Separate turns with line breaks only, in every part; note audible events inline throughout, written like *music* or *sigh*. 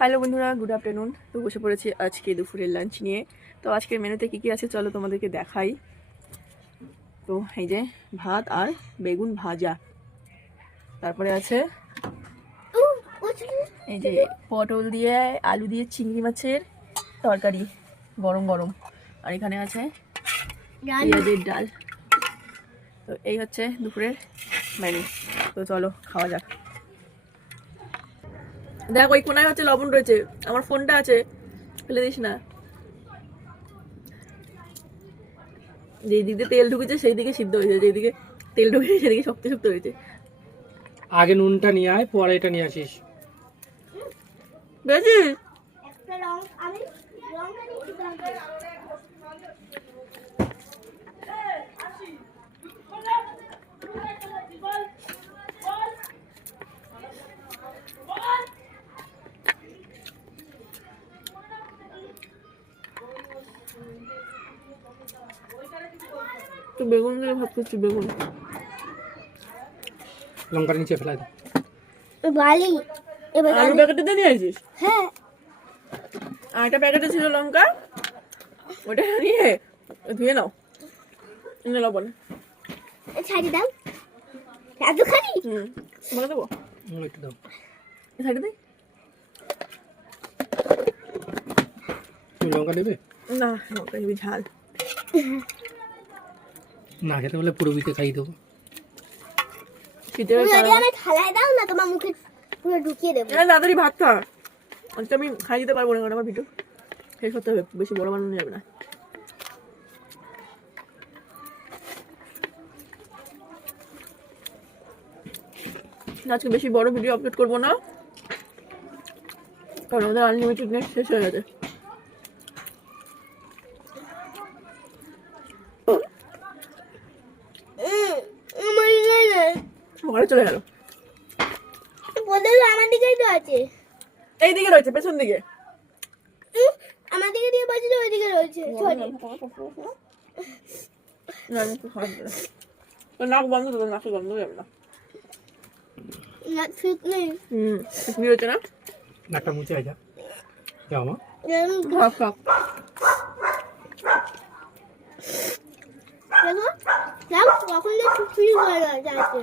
Hello বন্ধুরা good afternoon. তো বসে পড়েছি আজকে দুপুরের লাঞ্চ নিয়ে। তো আজকের মেনুতে কী কী আছে চলো তোমাদেরকে দেখাই। তো এই যে ভাত আর বেগুন ভাজা। তারপরে আছে এই যে পটল দিয়ে আলু দিয়ে চিংড়ি মাছের তরকারি গরম গরম। আর এখানে আছে পেঁয়াজের ডাল। তো এই হচ্ছে দুপুরের মেনু। তো চলো খাওয়া যাক। দেখ ওই কোনায় হচ্ছে লবণ রয়েছে। আমার ফোনটা আছে ফেলে দিস না। যেই দিকে তেল ঢুকেছে সেই দিকে সিদ্ধ হয়েছে যেই দিকে তেল ঢুকেছে সেদিকে শক্ত শক্ত হয়েছে।
আগে নুনটা নিয়ে আয় পরে এটা নিয়ে আসিস।
বুঝেছিস তো বেগুন দিয়ে ভাত করছি বেগুন।
লঙ্কার নিচে ফেলা দে।
বালি এবার
আলু প্যাকেটে দিয়ে আসিস
হ্যাঁ।
একটা প্যাকেটে ছিল লঙ্কা। ওটা নিয়ে ধুয়ে নাও। এনে লবণ।
ছাড়ি দাও। এতখানি
হুম বলে দেবো?
একটু দাও।
সাইডে দিই
তুমি লঙ্কা নেবে
না লঙ্কা হেবি ঝাল। *laughs*
না খেতে বলে খাইয়ে দেবো।
দাও না তোমার মুখে পুরো ঢুকিয়ে দেবো।
তাড়াতাড়ি ভাত খা। আজকে আমি খাই দিতে পারব না কারণ আমার ভিডিও শেষ করতে হবে বেশি বড় বানানো যাবে না। আজকে বেশি বড় ভিডিও আপলোড করব না। কারণ আমাদের আনলিমিটেড নেট শেষ হয়ে গেছে
উম, আমার এখানে
ঘরে চলে গেল।
বলতে আমার দিকেই তো আছে।
এই দিকে রয়েছে পেছন দিকে।
আমার দিকে দিয়ে বলছি ওই দিকে রয়েছে
না আমি একটু খারাপ নাক বন্ধ তো নাকে বন্ধ হয়ে যাবে না।
না ঠিক নেই।
হুম কি হয়েছে না?
নাকটা মুছে আয় যা যাও মা।
এরম
খাক খাক
দেখো কখন না ছুটি গেছে আছে।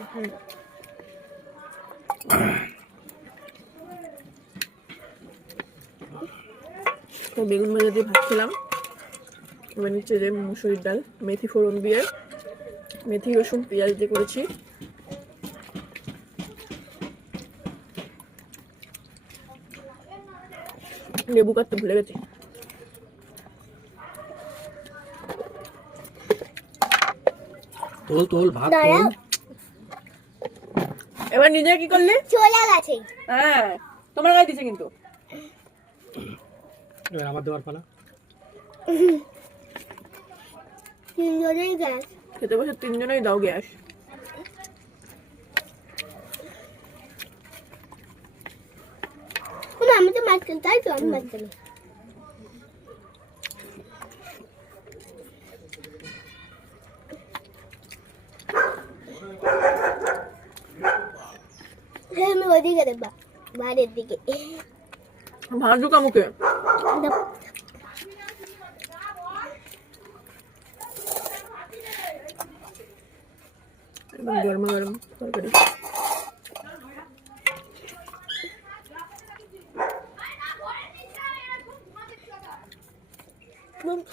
তো বেগুন ভাজা দিয়ে ভাবছিলাম এবার নিচ্ছে যে মুসুরির ডাল মেথি ফোড়ন দিয়ে মেথি রসুন পেঁয়াজ দিয়ে করেছি। লেবু কাটতে ভুলে গেছি।
তোল তোল ভাত তোল।
এবার নিজে কি করলে?
চলে গেছে
হ্যাঁ তোমার গায়ে দিছে কিন্তু।
এবার আমার দেওয়ার পালা।
তিনজনেই গ্যাস।
খেতে বসে তিনজনেই দাও গ্যাস।
না আমি তো মাঝখানে তাই তো আমি মাছ হ্যাঁ দেবা বাইরের দিকে।
গরম তরকারি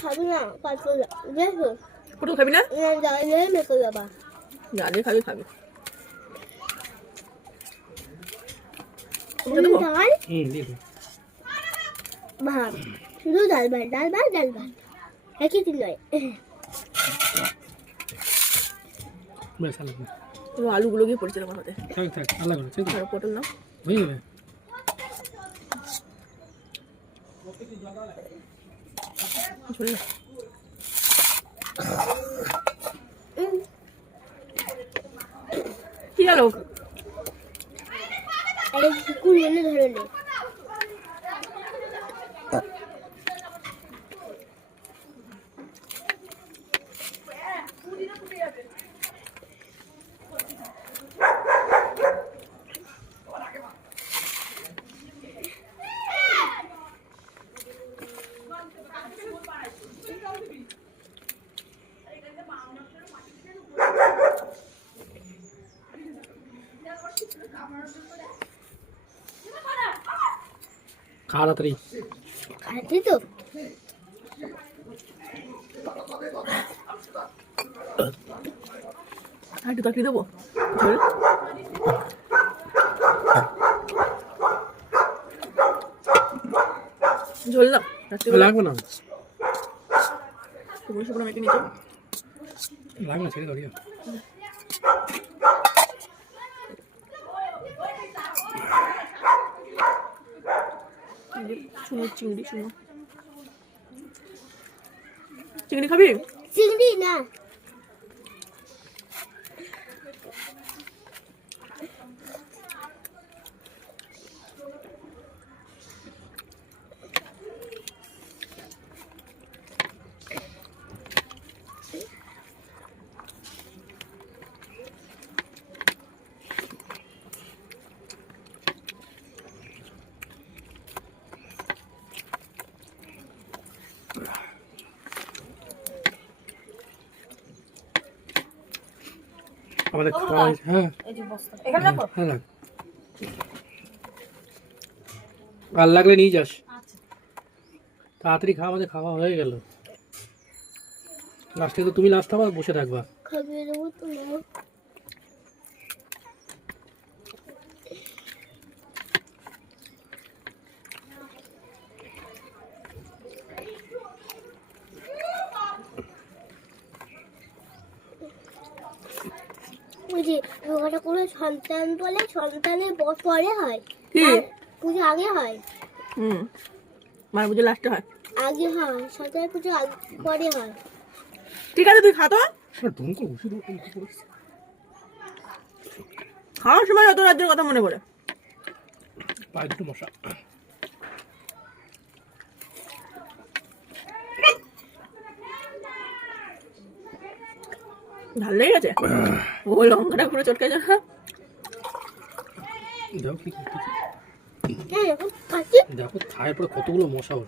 খাবি না পাঁচশো দেখো
পুরো খাবি না
মেখে যাবা
জালে খাবি খাবি
ডাল। ভাত শুধু ডাল ভাত ডাল ভাত ডাল ভাত। একই দিন নয়।
বেশ আলাদা
তো আলুগুলো গিয়ে পড়েছিল আমার হাতে।
থাক থাক আলাদা ঠিক
আর পটল না
হয়ে যাবে
ঝোলে। কি আলো
কুড়িয়ে ধরে আমার
খা তাড়াতাড়ি
খাচ্ছি তো।
একটু তরকারি দেবো। ঝোল দাও
লাগবে না। লাগবে না ছেড়ে দাঁড়িয়ে
শুনো চিংড়ি শুনো। *laughs* চিংড়ি খাবি?
চিংড়ি না।
আমাদের খাওয়া। হ্যাঁ।
এই যে বস্তা। এখানে রাখো?
হ্যাঁ লাগ আর লাগলে নিয়ে যাস। তাড়াতাড়ি খাওয়া আমাদের খাওয়া হয়ে গেল। লাস্টে তো তুমি লাস্ট আবার বসে থাকবা।
বুঝি? যোগাটা করে সন্তান বলে সন্তানের পরে হয়?
কি?
পুজো আগে হয়?
হুম। মার বুঝে লাস্টে হয়।
আগে হয় সন্তানের পুজো আগে পরে হয়।
ঠিক আছে তুই খা তো।
ধুমকো বসে দেবো কি করিস?
খাওয়ার সময় অত রাজ্যের কথা মনে পড়ে।
পায়ে দুটো মশা।
ভালো লেগে গেছে ও লঙ্কাটা পুরো চটকে যা
দেখো কি কি-
হ্যাঁ
দেখো থায়ের পরে কতগুলো মশা ওর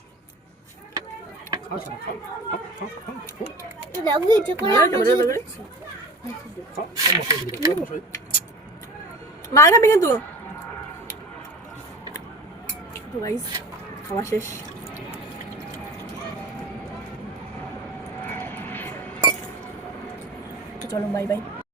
খাও শালা, খাও, খাও, খাও, খাও, খাও,
দেখো ইচ্ছে করে
ভালো হয়েছে,
আমরা
ভালো হয়েছে।
খাও, খাও, মশা দিকে দাও, খাও, মশা দিকে।
মার খাবি কিন্তু তো গাইস খাওয়া শেষ তো চলো বাই বাই